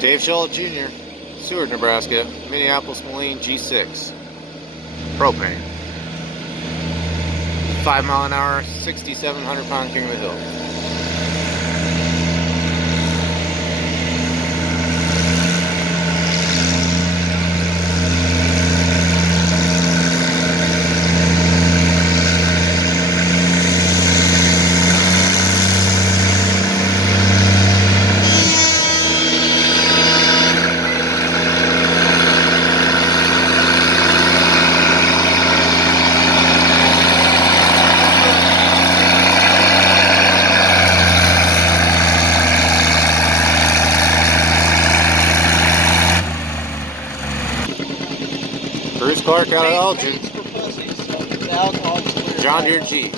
Dave Schultz Jr., Seward, Nebraska, Minneapolis Moline G6 propane. 5 mile an hour, 6,700 pound king of the hill. Bruce Clark out of Albion. John Deere G.